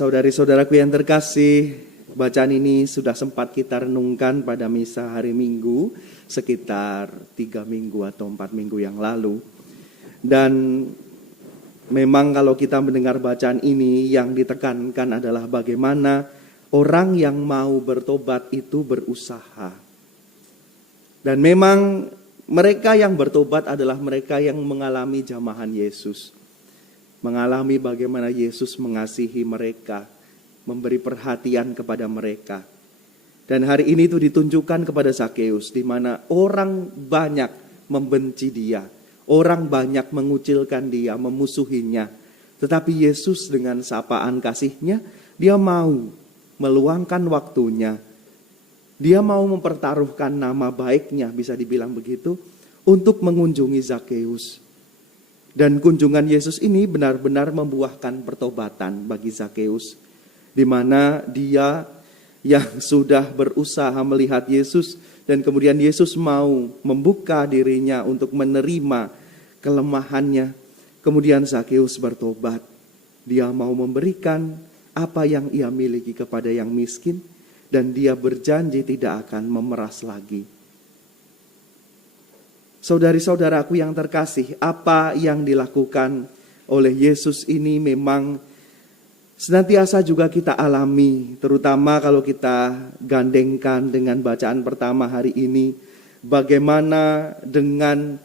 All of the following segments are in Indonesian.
Saudari-saudaraku yang terkasih, bacaan ini sudah sempat kita renungkan pada misa hari Minggu sekitar 3 minggu atau 4 minggu yang lalu. Dan memang kalau kita mendengar bacaan ini yang ditekankan adalah bagaimana orang yang mau bertobat itu berusaha. Dan memang mereka yang bertobat adalah mereka yang mengalami jamahan Yesus. Mengalami bagaimana Yesus mengasihi mereka, memberi perhatian kepada mereka. Dan hari ini itu ditunjukkan kepada Zakeus, di mana orang banyak membenci dia, orang banyak mengucilkan dia, memusuhinya. Tetapi Yesus dengan sapaan kasihnya, dia mau meluangkan waktunya, dia mau mempertaruhkan nama baiknya, bisa dibilang begitu, untuk mengunjungi Zakeus. Dan kunjungan Yesus ini benar-benar membuahkan pertobatan bagi Zakeus, di mana dia yang sudah berusaha melihat Yesus dan kemudian Yesus mau membuka dirinya untuk menerima kelemahannya. Kemudian Zakeus bertobat. Dia mau memberikan apa yang ia miliki kepada yang miskin dan dia berjanji tidak akan memeras lagi. Saudari-saudaraku yang terkasih, apa yang dilakukan oleh Yesus ini memang senantiasa juga kita alami, terutama kalau kita gandengkan dengan bacaan pertama hari ini, bagaimana dengan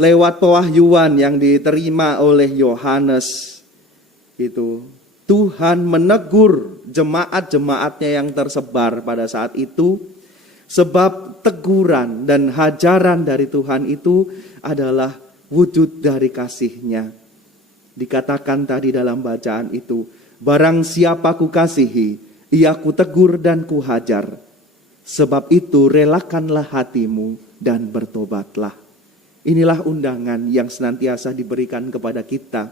lewat pewahyuan yang diterima oleh Yohanes itu, Tuhan menegur jemaat-jemaatnya yang tersebar pada saat itu. Sebab teguran dan hajaran dari Tuhan itu adalah wujud dari kasih-Nya. Dikatakan tadi dalam bacaan itu, barang siapa kukasihi, ia kutegur dan kuhajar. Sebab itu relakanlah hatimu dan bertobatlah. Inilah undangan yang senantiasa diberikan kepada kita.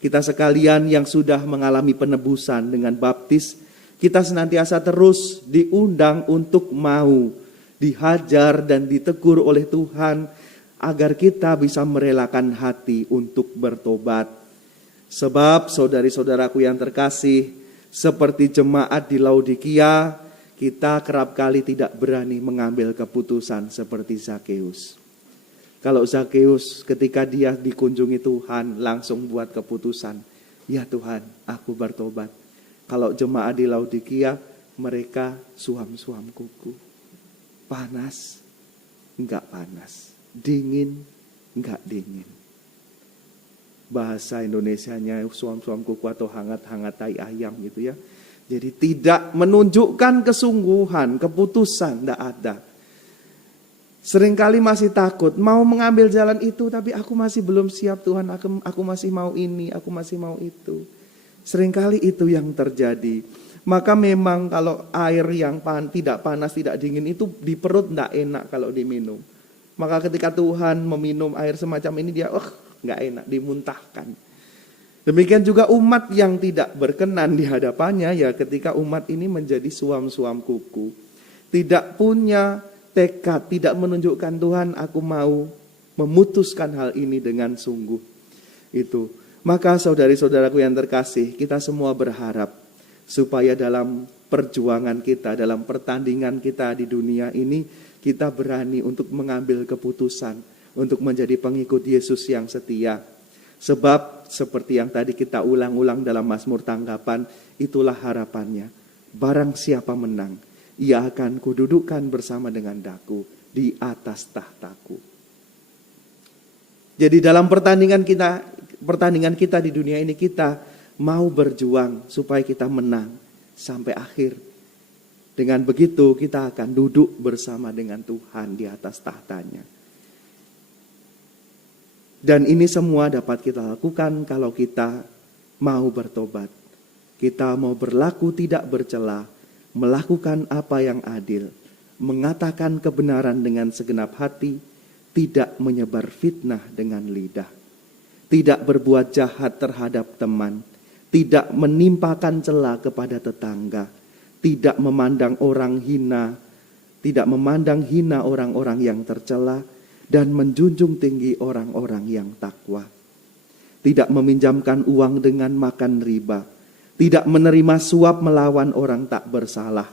Kita sekalian yang sudah mengalami penebusan dengan baptis, kita senantiasa terus diundang untuk mau dihajar dan ditegur oleh Tuhan agar kita bisa merelakan hati untuk bertobat. Sebab saudari-saudaraku yang terkasih, seperti jemaat di Laodikia, kita kerap kali tidak berani mengambil keputusan seperti Zakeus. Kalau Zakeus ketika dia dikunjungi Tuhan langsung buat keputusan, ya Tuhan, aku bertobat. Kalau jemaat di Laodikia, mereka suam-suam kuku. Panas, enggak panas. Dingin, enggak dingin. Bahasa Indonesianya suam-suam kuku atau hangat-hangat tai ayam gitu ya. Jadi tidak menunjukkan kesungguhan, keputusan, enggak ada. Seringkali masih takut, mau mengambil jalan itu, tapi aku masih belum siap Tuhan, aku masih mau ini, aku masih mau itu. Seringkali itu yang terjadi. Maka memang kalau air yang tidak panas, tidak dingin itu di perut tidak enak kalau diminum. Maka ketika Tuhan meminum air semacam ini dia, nggak enak, dimuntahkan. Demikian juga umat yang tidak berkenan di hadapannya, ya ketika umat ini menjadi suam-suam kuku. Tidak punya tekad, tidak menunjukkan Tuhan aku mau memutuskan hal ini dengan sungguh. Itu. Maka saudari-saudaraku yang terkasih, kita semua berharap supaya dalam perjuangan kita, dalam pertandingan kita di dunia ini, kita berani untuk mengambil keputusan untuk menjadi pengikut Yesus yang setia. Sebab seperti yang tadi kita ulang-ulang dalam Mazmur Tanggapan, itulah harapannya. Barang siapa menang, ia akan kududukkan bersama dengan daku di atas tahtaku. Jadi dalam pertandingan kita di dunia ini, kita mau berjuang supaya kita menang sampai akhir. Dengan begitu kita akan duduk bersama dengan Tuhan di atas tahtanya. Dan ini semua dapat kita lakukan kalau kita mau bertobat. Kita mau berlaku tidak bercela, melakukan apa yang adil, mengatakan kebenaran dengan segenap hati, tidak menyebar fitnah dengan lidah. Tidak berbuat jahat terhadap teman, tidak menimpakan cela kepada tetangga, tidak memandang orang hina, tidak memandang hina orang-orang yang tercela, dan menjunjung tinggi orang-orang yang takwa. tidak meminjamkan uang dengan makan riba, tidak menerima suap melawan orang tak bersalah.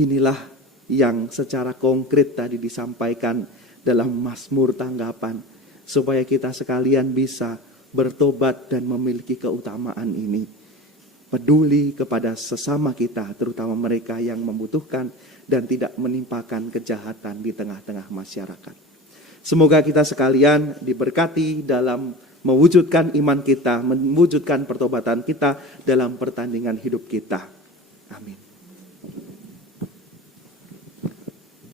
Inilah yang secara konkret tadi disampaikan dalam Mazmur tanggapan, supaya kita sekalian bisa bertobat dan memiliki keutamaan ini. Peduli kepada sesama kita, terutama mereka yang membutuhkan, dan tidak menimpakan kejahatan di tengah-tengah masyarakat. Semoga kita sekalian diberkati dalam mewujudkan iman kita, mewujudkan pertobatan kita dalam pertandingan hidup kita. Amin.